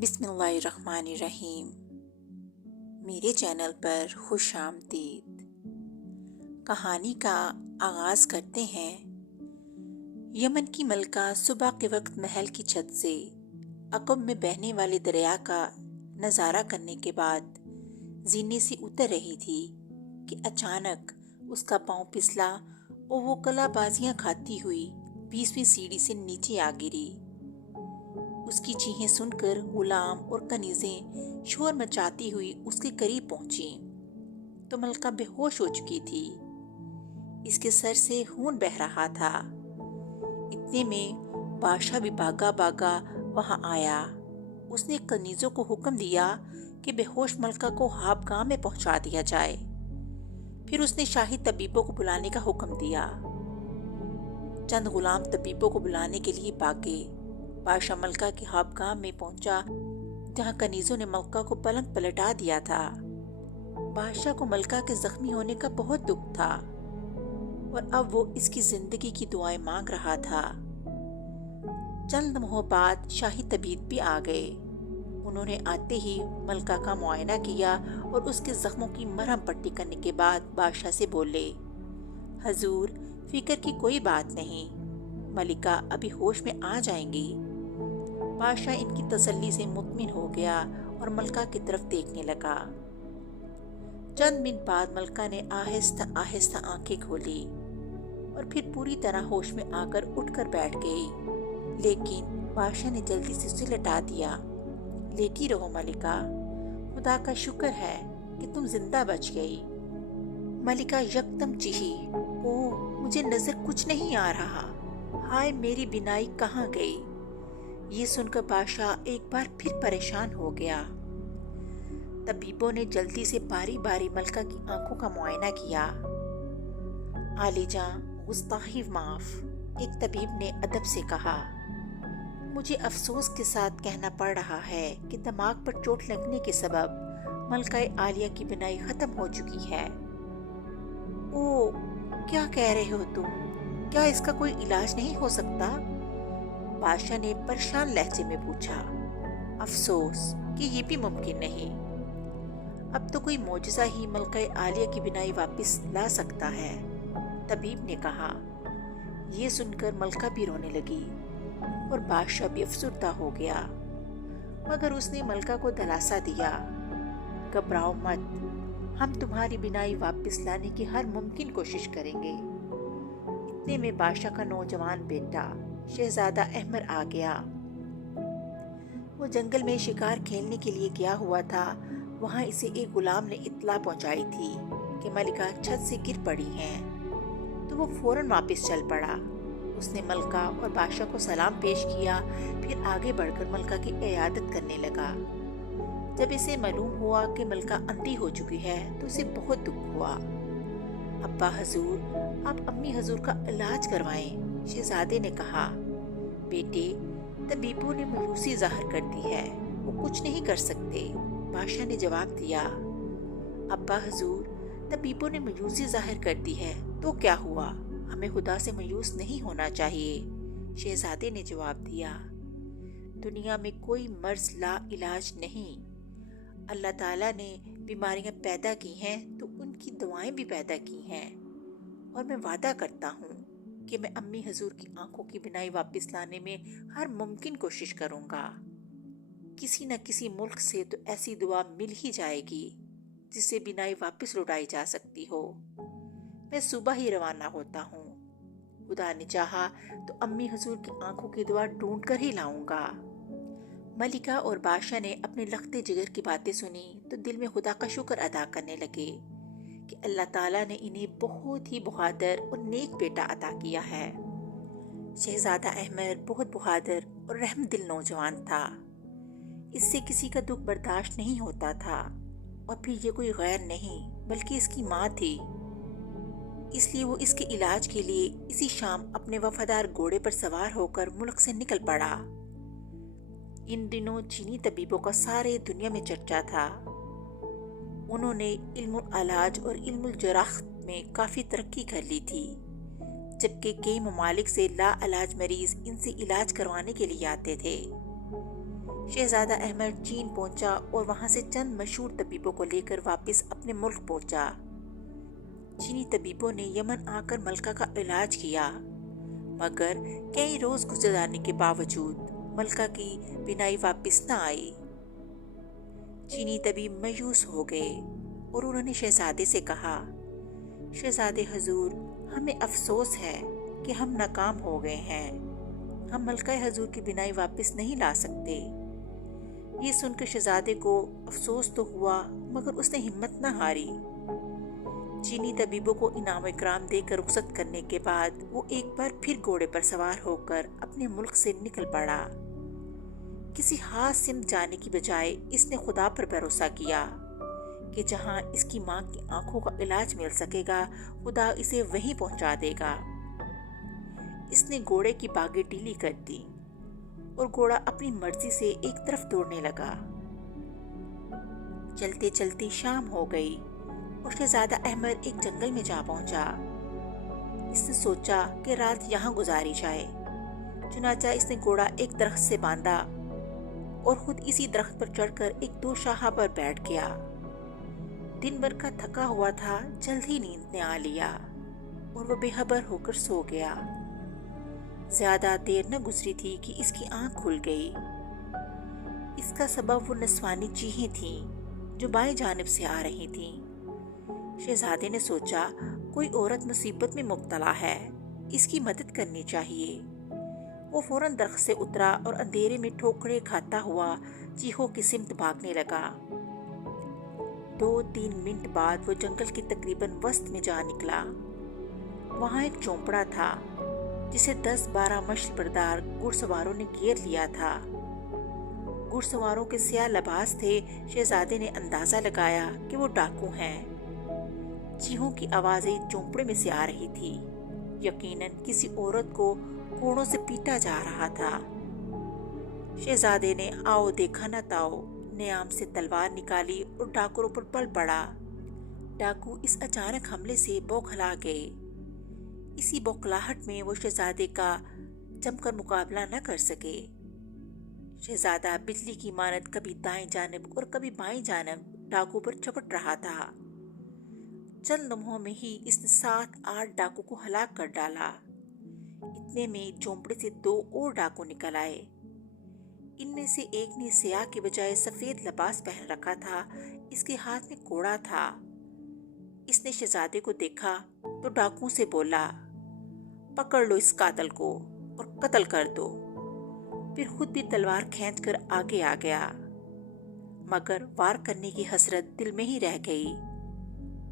بسم اللہ الرحمن الرحیم۔ میرے چینل پر خوش آمدید۔ کہانی کا آغاز کرتے ہیں۔ یمن کی ملکہ صبح کے وقت محل کی چھت سے عقب میں بہنے والے دریا کا نظارہ کرنے کے بعد زینے سے اتر رہی تھی کہ اچانک اس کا پاؤں پھسلا اور وہ کلا بازیاں کھاتی ہوئی 20ویں سیڑھی سے نیچے آ گری۔ اس کی چیخیں سن کر غلام اور کنیزیں شور مچاتی ہوئی اس کے قریب پہنچیں تو ملکہ بے ہوش ہو چکی تھی۔ اس کے سر سے خون بہہ رہا تھا۔ اتنے میں بادشاہ بھی بھاگا بھاگا وہاں آیا۔ اس نے کنیزوں کو حکم دیا کہ بے ہوش ملکہ کو خوابگاہ میں پہنچا دیا جائے۔ پھر اس نے شاہی طبیبوں کو بلانے کا حکم دیا۔ چند غلام طبیبوں کو بلانے کے لیے بھاگے۔ بادشاہ ملکہ کی خوابگاہ میں پہنچا جہاں کنیزوں نے ملکہ کو پلنگ پلٹا دیا تھا۔ بادشاہ کو ملکہ کے زخمی ہونے کا بہت دکھ تھا اور اب وہ اس کی زندگی کی دعائیں مانگ رہا تھا۔ چند لمحوں بعد شاہی طبیب بھی آ گئے۔ انہوں نے آتے ہی ملکہ کا معائنہ کیا اور اس کے زخموں کی مرہم پٹی کرنے کے بعد بادشاہ سے بولے، حضور فکر کی کوئی بات نہیں، ملکہ ابھی ہوش میں آ جائیں گی۔ بادشاہ ان کی تسلی سے مطمئن ہو گیا اور ملکہ کی طرف دیکھنے لگا۔ چند منٹ بعد ملکہ نے آہستہ آہستہ آنکھیں کھولی اور پھر پوری طرح ہوش میں آ کر اٹھ کر بیٹھ گئی، لیکن بادشاہ نے جلدی سے اسے لٹا دیا۔ لیٹی رہو ملکہ، خدا کا شکر ہے کہ تم زندہ بچ گئی۔ ملکہ یکدم چیخی، اوہ مجھے نظر کچھ نہیں آ رہا، ہائے میری بینائی کہاں گئی۔ یہ سن کر بادشاہ ایک بار پھر پریشان ہو گیا۔ طبیبوں نے جلدی سے باری باری ملکہ کی آنکھوں کا معائنہ کیا۔ عالی جاں گستاخی معاف، ایک طبیب نے ادب سے کہا، مجھے افسوس کے ساتھ کہنا پڑ رہا ہے کہ دماغ پر چوٹ لگنے کے سبب ملکہ عالیہ کی بینائی ختم ہو چکی ہے۔ اوہ کیا کہہ رہے ہو تم؟ کیا اس کا کوئی علاج نہیں ہو سکتا؟ بادشاہ نے پریشان لہجے میں پوچھا۔ افسوس کہ یہ بھی ممکن نہیں، اب تو کوئی معجزہ ہی ملکہ عالیہ کی بینائی واپس لا سکتا ہے، طبیب نے کہا۔ یہ سن کر ملکہ بھی رونے لگی اور بادشاہ بھی افسردہ ہو گیا، مگر اس نے ملکہ کو دلاسا دیا، گھبراؤ مت، ہم تمہاری بینائی واپس لانے کی ہر ممکن کوشش کریں گے۔ اتنے میں بادشاہ کا نوجوان بیٹا شہزادہ احمر آ گیا۔ وہ جنگل میں شکار کھیلنے کے لیے گیا ہوا تھا۔ وہاں اسے ایک غلام نے اطلاع پہنچائی تھی کہ ملکہ چھت سے گر پڑی ہیں، تو وہ فوراً واپس چل پڑا۔ اس نے ملکہ اور بادشاہ کو سلام پیش کیا، پھر آگے بڑھ کر ملکہ کی عیادت کرنے لگا۔ جب اسے معلوم ہوا کہ ملکہ اندھی ہو چکی ہے تو اسے بہت دکھ ہوا۔ ابا حضور، آپ امی حضور کا علاج کروائیں، شہزادے نے کہا۔ بیٹے، طبیبوں نے مایوسی ظاہر کر دی ہے، وہ کچھ نہیں کر سکتے، بادشاہ نے جواب دیا۔ ابا حضور، طبیبوں نے مایوسی ظاہر کر دی ہے تو کیا ہوا، ہمیں خدا سے مایوس نہیں ہونا چاہیے، شہزادے نے جواب دیا۔ دنیا میں کوئی مرض لا علاج نہیں، اللہ تعالیٰ نے بیماریاں پیدا کی ہیں تو ان کی دوائیں بھی پیدا کی ہیں، اور میں وعدہ کرتا ہوں کہ میں امی حضور کی آنکھوں کی بینائی واپس لانے میں ہر ممکن کوشش کروں گا۔ کسی نہ کسی ملک سے تو ایسی دعا مل ہی جائے گی جس سے بینائی واپس لوٹائی جا سکتی ہو۔ میں صبح ہی روانہ ہوتا ہوں، خدا نے چاہا تو امی حضور کی آنکھوں کی دعا ڈھونڈ کر ہی لاؤں گا۔ ملکہ اور بادشاہ نے اپنے لختے جگر کی باتیں سنی تو دل میں خدا کا شکر ادا کرنے لگے کہ اللہ تعالیٰ نے انہیں بہت ہی بہادر اور نیک بیٹا عطا کیا ہے۔ شہزادہ احمر بہت بہادر اور رحم دل نوجوان تھا۔ اس سے کسی کا دکھ برداشت نہیں ہوتا تھا، اور پھر یہ کوئی غیر نہیں بلکہ اس کی ماں تھی، اس لیے وہ اس کے علاج کے لیے اسی شام اپنے وفادار گھوڑے پر سوار ہو کر ملک سے نکل پڑا۔ ان دنوں چینی طبیبوں کا سارے دنیا میں چرچا تھا۔ انہوں نے علم العلاج اور علم الجراح میں کافی ترقی کر لی تھی، جبکہ کئی ممالک سے لا علاج مریض ان سے علاج کروانے کے لیے آتے تھے۔ शहजादा अहमद चीन पहुंचा और वहां से चंद मशहूर तबीबों को लेकर वापस अपने मुल्क पहुंचा। चीनी तबीबों ने यमन आकर मलका का इलाज किया, मगर कई रोज गुजर जाने के बावजूद मलका की बीमारी वापस न आई। चीनी तबीब मायूस हो गए और उन्होंने शहजादे से कहा, शहजादे हजूर, हमें अफसोस है कि हम नाकाम हो गए हैं। हम मलका हजूर की बीमारी वापस नहीं ला सकते। ये सुनकर शहजादे को अफसोस तो हुआ, मगर उसने हिम्मत न हारी। चीनी तबीबों को इनाम इकराम देकर रुखसत करने के बाद वो एक बार फिर घोड़े पर सवार होकर अपने मुल्क से निकल पड़ा। किसी हाथ सिमत जाने की बजाय इसने खुदा पर भरोसा किया कि जहां इसकी मां की आंखों का इलाज मिल सकेगा, खुदा इसे वहीं पहुंचा देगा। इसने घोड़े की बागें ढीली कर दी और घोड़ा अपनी मर्जी से एक तरफ दौड़ने लगा। चलते चलते शाम हो गई और शहजादा अहमद एक जंगल में जा पहुंचा। इसने सोचा कि रात यहाँ गुजारी जाए। चुनाचा इसने घोड़ा एक दरख्त से बांधा और खुद इसी दरख्त पर चढ़कर एक दोशाखा पर बैठ गया। दिन भर का थका हुआ था, जल्द ही नींद ने आ लिया और वो बेखबर होकर सो गया। ज्यादा देर न गुजरी थी कि इसकी आंख खुल गई। इसका सबब वो नस्वानी चीखें थीं जो बाएं जानिब से आ रही थीं। शहजादे ने सोचा, कोई औरत मुसीबत में मुब्तला है, इसकी मदद करनी चाहिए। वो फौरन दरख्त से उतरा और अंधेरे में ठोकरे खाता हुआ चीखों की सिमत भागने लगा। 2-3 मिनट बाद वो जंगल की तकरीबन वस्त में जा निकला। वहां एक झोंपड़ा था जिसे 10-12 मशाल बरदार घुड़सवारों ने घेर लिया था। घुड़सवारों के स्याह लिबास थे। शहजादे ने अंदाजा लगाया कि वो डाकू हैं। चीहों की आवाजें झोंपड़े में से आ रही थी। यकीनन किसी औरत को कोड़ों से पीटा जा रहा था। शहजादे ने आओ देखा न ताओ नियाम से तलवार निकाली और डाकुओं पर पल पड़ा। डाकू इस अचानक हमले से बौखला गए। इसी बौखलाहट में वो शहजादे का जमकर मुकाबला न कर सके। शहजादा बिजली की मानद कभी दाएं जानिब और कभी बाएं जानिब डाकू पर झपट रहा था। चंद लम्हों में ही इसने 7-8 डाकू को हलाक कर डाला। इतने में झोंपड़े से 2 और डाकू निकल आए। इनमें से एक ने स्याह के बजाय सफेद लिबास पहन रखा था। इसके हाथ में कोड़ा था। इसने शहजादे को देखा तो डाकुओं से बोला, पकड़ लो इस कातल को और कत्ल कर दो। फिर खुद भी तलवार खींचकर आगे आ गया, मगर वार करने की हसरत दिल में ही रह गई।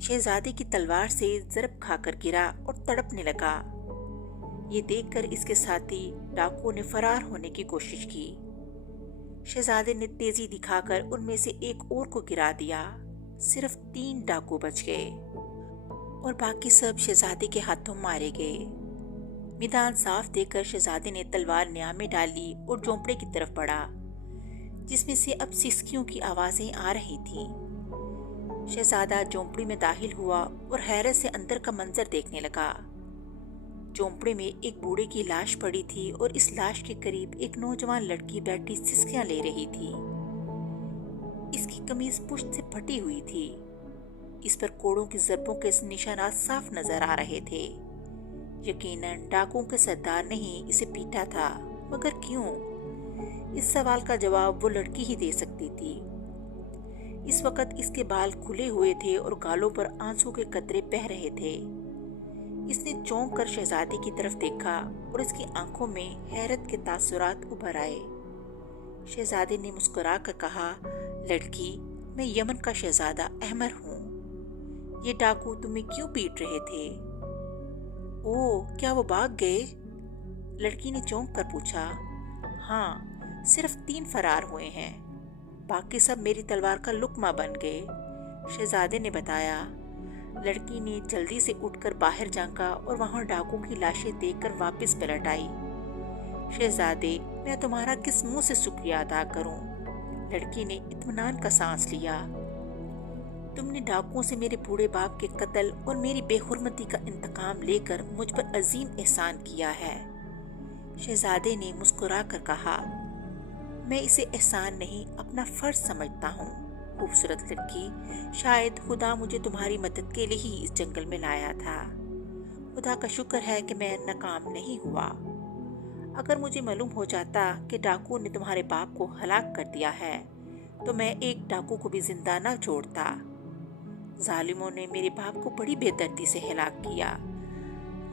शहजादे की तलवार से जरब खाकर गिरा और तड़पने लगा। ये देखकर इसके साथी डाकुओं ने फरार होने की कोशिश की। शहजादे ने तेजी दिखाकर उनमें से एक और को गिरा दिया। सिर्फ 3 डाकू बच गए और बाकी सब शहजादे के हाथों मारे गए। मैदान साफ देखकर शहजादे ने तलवार न्याम में डाली और झोंपड़े की तरफ बढ़ा, जिसमें से अब सिसकियों की आवाजें आ रही थीं। शहजादा झोंपड़ी में दाखिल हुआ और हैरत से अंदर का मंजर देखने लगा। झोंपड़े में एक बूढ़े की लाश पड़ी थी और इस लाश के करीब एक नौजवान लड़की बैठी सिसकियां ले रही थी। इसकी कमीज पुष्ट से फटी हुई थी। इस पर कोड़ों की जरबों के निशानात साफ नजर आ रहे थे। यकीनन डाकुओं के सरदार ने ही इसे पीटा था, मगर क्यों? इस सवाल का जवाब वो लड़की ही दे सकती थी। इस वक्त इसके बाल खुले हुए थे और गालों पर आंसू के कतरे बह रहे थे। इसने चौंक कर शहजादी की तरफ देखा और इसकी आंखों में हैरत के तासुरात उभर आए। शहजादे ने मुस्कुरा कर कहा, लड़की, मैं यमन का शहजादा अहमर हूँ। ये डाकू तुम्हें क्यों पीट रहे थे? ओह, क्या वो भाग गए? लड़की ने चौंक कर पूछा। हाँ, सिर्फ 3 फरार हुए हैं, बाकी सब मेरी तलवार का लुक्मा बन गए, शहजादे ने बताया। लड़की ने जल्दी से उठकर बाहर झांका और वहां डाकू की लाशें देखकर वापस पलट आई। शहजादे, मैं तुम्हारा किस मुंह से शुक्रिया अदा करूं? लड़की ने इत्मीनान का सांस लिया। तुमने डाकुओं से मेरे बूढ़े बाप के कत्ल और मेरी बेहुरमती का इंतकाम लेकर मुझ पर अजीम एहसान किया है। शहजादे ने मुस्कुरा कर कहा, मैं इसे एहसान नहीं अपना फर्ज समझता हूँ। खूबसूरत लड़की, शायद खुदा मुझे तुम्हारी मदद के लिए ही इस जंगल में लाया था। खुदा का शुक्र है कि मैं नाकाम नहीं हुआ। अगर मुझे मालूम हो जाता कि डाकू ने तुम्हारे बाप को हलाक कर दिया है तो मैं एक डाकू को भी जिंदा न छोड़ता। जालिमों ने मेरे बाप को बड़ी बेदर्दी से हलाक किया।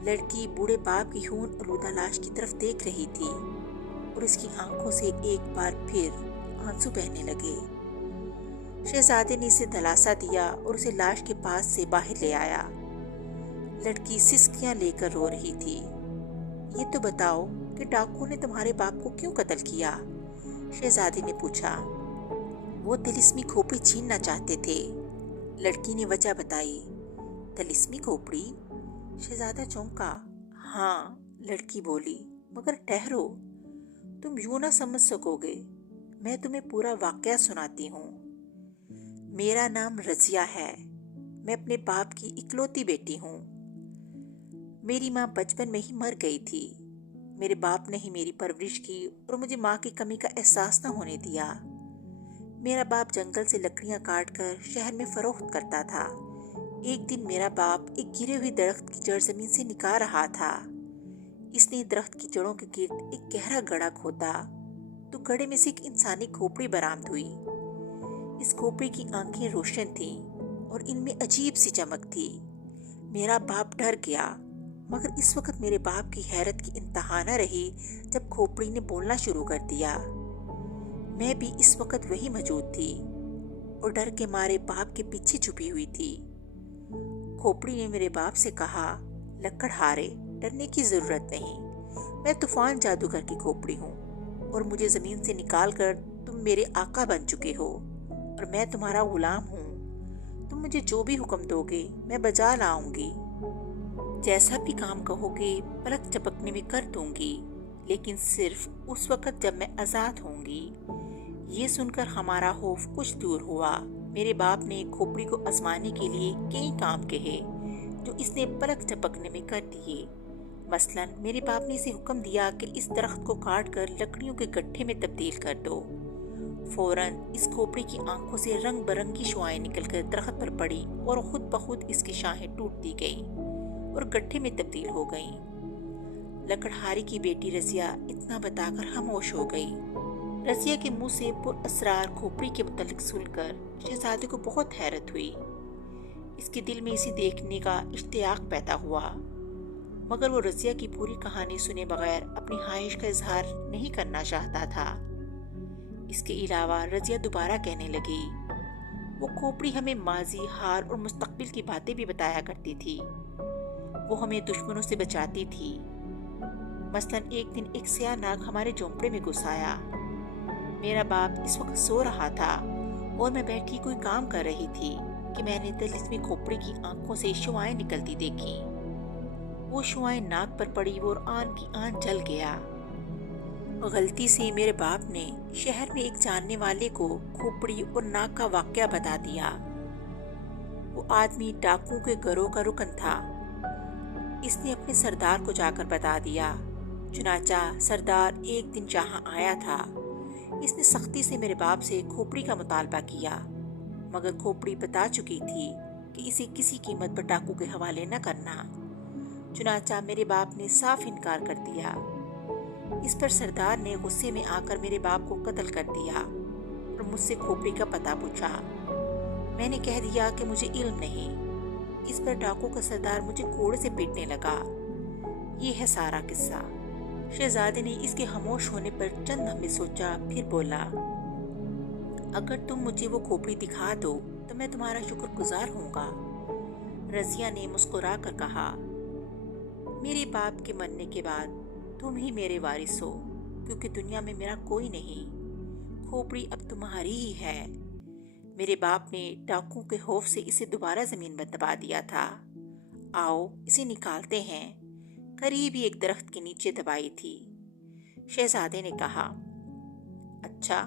लड़की बूढ़े बाप की खून आलूदा लाश की तरफ देख रही थी और उसकी आंखों से एक बार फिर आंसू बहने लगे। शहजादे ने इसे दिलासा दिया और उसे लाश के पास से बाहर ले आया। लड़की सिसकियां लेकर रो रही थी। ये तो बताओ कि डाकू ने तुम्हारे बाप को क्यों कत्ल किया? शहजादे ने पूछा। वो तिलिस्मी खोपड़ी छीनना चाहते थे, लड़की ने वजह बताई। तिलिस्मी खोपड़ी? शहजादा चौंका। हाँ, लड़की बोली, मगर ठहरो, तुम यूं ना समझ सकोगे। मैं तुम्हें पूरा वाकया सुनाती हूँ। मेरा नाम रजिया है। मैं अपने बाप की इकलौती बेटी हूँ। मेरी माँ बचपन में ही मर गई थी। मेरे बाप ने ही मेरी परवरिश की और मुझे माँ की कमी का एहसास न होने दिया। मेरा बाप जंगल से लकड़ियाँ काट कर शहर में फरोख्त करता था। एक दिन मेरा बाप एक गिरे हुए दरख्त की जड़ जमीन से निकाल रहा था। इसने दरख्त की जड़ों के गिर्द एक गहरा गड्ढा खोदा तो गड्ढे में से एक इंसानी खोपड़ी बरामद हुई। इस खोपड़ी की आंखें रोशन थीं और इनमें अजीब सी चमक थी। मेरा बाप डर गया, मगर इस वक्त मेरे बाप की हैरत की इंतहा न रही जब खोपड़ी ने बोलना शुरू कर दिया। मैं भी इस वक्त वही मौजूद थी और डर के मारे बाप के पीछे छुपी हुई थी। खोपड़ी ने मेरे बाप से कहा, लकड़हारे, डरने की जरूरत नहीं। मैं तूफान जादूगर की खोपड़ी हूँ और मुझे जमीन से निकाल कर तुम मेरे आका बन चुके हो और मैं तुम्हारा गुलाम हूँ। तुम मुझे जो भी हुक्म दोगे मैं बजा लाऊंगी। जैसा भी काम कहोगे पलक झपकने में कर दूंगी, लेकिन सिर्फ उस वक्त जब मैं आजाद होंगी। ये सुनकर हमारा खौफ कुछ दूर हुआ। मेरे बाप ने खोपड़ी को आजमाने के लिए कई काम कहे जो इसने पलक झपकने में कर दिए। मसलन मेरे बाप ने इसे हुक्म दिया कि इस दरख्त को काट कर लकड़ियों के गड्ढे में तब्दील कर दो। फौरन इस खोपड़ी की आंखों से रंग बिरंगी शुआएं निकलकर दरख्त पर पड़ी और खुद ब खुद इसकी शाखें टूटती गईं और गड्ढे में तब्दील हो गईं। लकड़हारी की बेटी रजिया इतना बताकर खामोश हो गई। रजिया के मुंह से पुरअसरार खोपड़ी के मुतालिक सुनकर शहजादे को बहुत हैरत हुई। इसके दिल में इसे देखने का इश्तियाक पैदा हुआ, मगर वो रजिया की पूरी कहानी सुने बगैर अपनी ख्वाहिश का इजहार नहीं करना चाहता था। इसके अलावा रजिया दोबारा कहने लगी, वो खोपड़ी हमें माजी, हाल और मुस्तकबिल की बातें भी बताया करती थी। वो हमें दुश्मनों से बचाती थी। मसलन एक दिन एक स्याह नाग हमारे झोंपड़े में घुस आया। मेरा बाप इस वक्त सो रहा था और मैं बैठी कोई काम कर रही थी कि मैंने तिलिस्मी खोपड़ी की आंखों से शुआएं निकलती देखी। वो शुआएं नाक पर पड़ी और आन की आन जल गया। गलती से मेरे बाप ने शहर में एक जानने वाले को खोपड़ी और नाक का वाकया बता दिया। वो आदमी डाकुओं के घरों का रुकन था। इसने अपने सरदार को जाकर बता दिया। चुनाचा सरदार एक दिन जहाँ आया था। इसने सख्ती से मेरे बाप से खोपड़ी का मुतालबा किया, मगर खोपड़ी बता चुकी थी कि इसे किसी कीमत पर डाकू के हवाले न करना। चुनाचा मेरे बाप ने साफ इनकार कर दिया। इस पर सरदार ने गुस्से में आकर मेरे बाप को कत्ल कर दिया और मुझसे खोपड़ी का पता पूछा। मैंने कह दिया कि मुझे इल्म नहीं। इस पर डाकू का सरदार मुझे कोड़े से पीटने लगा। ये है सारा किस्सा। शहजादे ने इसके खामोश होने पर चंद लम्हे सोचा, फिर बोला, अगर तुम मुझे वो खोपड़ी दिखा दो तो मैं तुम्हारा शुक्रगुजार होऊंगा। रजिया ने मुस्कुरा कर कहा, मेरे बाप के मरने के बाद तुम ही मेरे वारिस हो, क्योंकि दुनिया में मेरा कोई नहीं। खोपड़ी अब तुम्हारी ही है। मेरे बाप ने डाकुओं के खौफ से इसे दोबारा जमीन पर दबा दिया था। आओ इसे निकालते हैं। करीब ही एक दरख्त के नीचे दबाई थी। शहजादे ने कहा, अच्छा,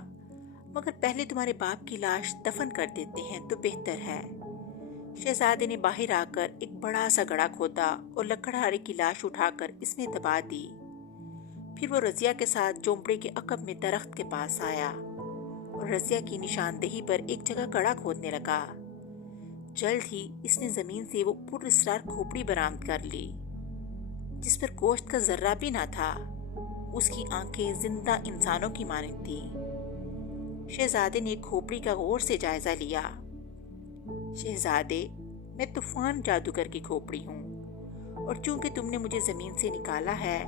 मगर पहले तुम्हारे बाप की लाश दफन कर देते हैं तो बेहतर है। शहजादे ने बाहर आकर एक बड़ा सा गड्ढा खोदा और लकड़हारे की लाश उठाकर इसमें दबा दी। फिर वो रज़िया के साथ झोंपड़े के अकब में दरख्त के पास आया और रज़िया की निशानदेही पर एक जगह कड़ा खोदने लगा। जल्द ही इसने जमीन से वो पुरअसरार खोपड़ी बरामद कर ली, जिस पर गोश्त का जर्रा भी ना था। उसकी आंखें जिंदा इंसानों की मानद थी। शहजादे ने खोपड़ी का गौर से जायजा लिया। शहजादे, मैं तूफान जादूगर की खोपड़ी हूँ, और चूंकि तुमने मुझे जमीन से निकाला है,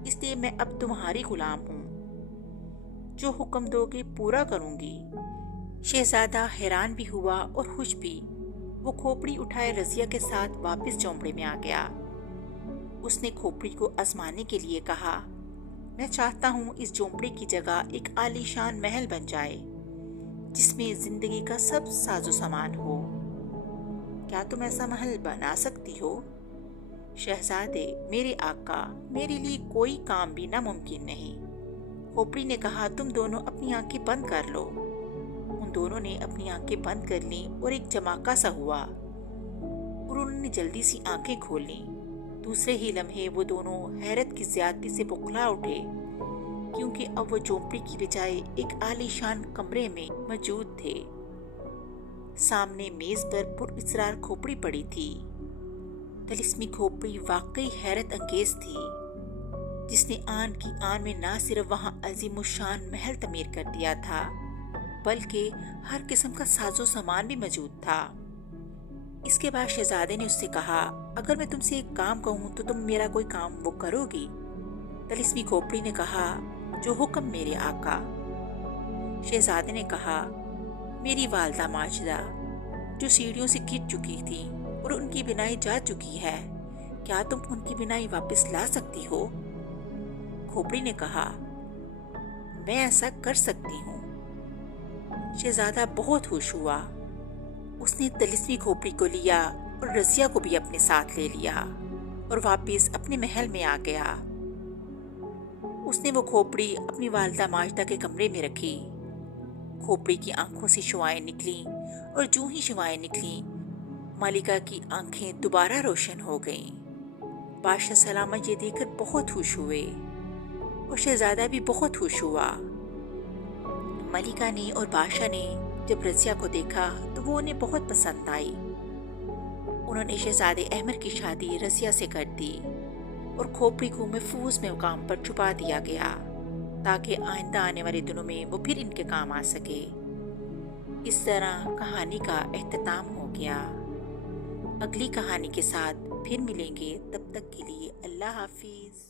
इसलिए मैं अब तुम्हारी गुलाम हूँ। जो हुक्म दोगे पूरा करूंगी। शहजादा हैरान भी हुआ और खुश भी। वो खोपड़ी उठाए रज़िया के साथ वापस झोंपड़े में आ गया। उसने खोपड़ी को आजमाने के लिए कहा, मैं चाहता हूँ इस झोंपड़े की जगह एक आलीशान महल बन जाए, जिसमें जिंदगी का सब साजो सामान हो। क्या तुम ऐसा महल बना सकती हो? शहजादे, मेरे आका, मेरे लिए कोई काम भी नामुमकिन नहीं। खोपड़ी ने कहा, तुम दोनों अपनी आंखें बंद कर लो। उन दोनों ने अपनी आंखें बंद कर लीं और एक जमाका सा हुआ और उन्होंने जल्दी सी आंखें खोल लीं। दूसरे ही लम्हे वो दोनों हैरत की ज्यादती से बौखला उठे, क्योंकि अब वो झोंपड़ी की बजाय एक आलीशान कमरे में मौजूद थे। सामने मेज पर पुरअसरार खोपड़ी पड़ी थी। तिलिस्मी खोपड़ी वाकई हैरत अंगेज थी, जिसने आन की आन में ना सिर्फ वहां अजीमुशान महल तमीर कर दिया था, बल्कि हर किस्म का साजो सामान भी मौजूद था। इसके बाद शहजादे ने उससे कहा, अगर मैं तुमसे एक काम कहूँ तो तुम मेरा कोई काम वो करोगी? तिलिस्मी खोपड़ी ने कहा, जो हुक्म मेरे आका। शहजादे ने कहा, मेरी वालदा माजिदा जो सीढ़ियों से गिर चुकी थी और उनकी बिनाई जा चुकी है, क्या तुम उनकी बिनाई वापस ला सकती हो? खोपड़ी ने कहा, मैं ऐसा कर सकती हूँ। शहजादा बहुत खुश हुआ। उसने तिलिस्मी खोपड़ी को लिया और रज़िया को भी अपने साथ ले लिया और वापस अपने महल में आ गया। उसने वो खोपड़ी अपनी वालिदा माजिदा के कमरे में रखी। खोपड़ी की आंखों से शुआएं निकली और जूं ही शुआएं निकली, मालिका की आंखें दोबारा रोशन हो गईं। बादशाह सलामत ये देखकर बहुत खुश हुए और शहजादा भी बहुत खुश हुआ। मलिका ने और बादशाह ने जब रज़िया को देखा तो वो उन्हें बहुत पसंद आई। उन्होंने शहजादे अहमर की शादी रज़िया से कर दी और खोपड़ी को महफूज मकाम पर छुपा दिया गया, ताकि आइंदा आने वाले दिनों में वो फिर इनके काम आ सके। इस तरह कहानी का एख्तिताम हो गया। अगली कहानी के साथ फिर मिलेंगे, तब तक के लिए अल्लाह हाफिज।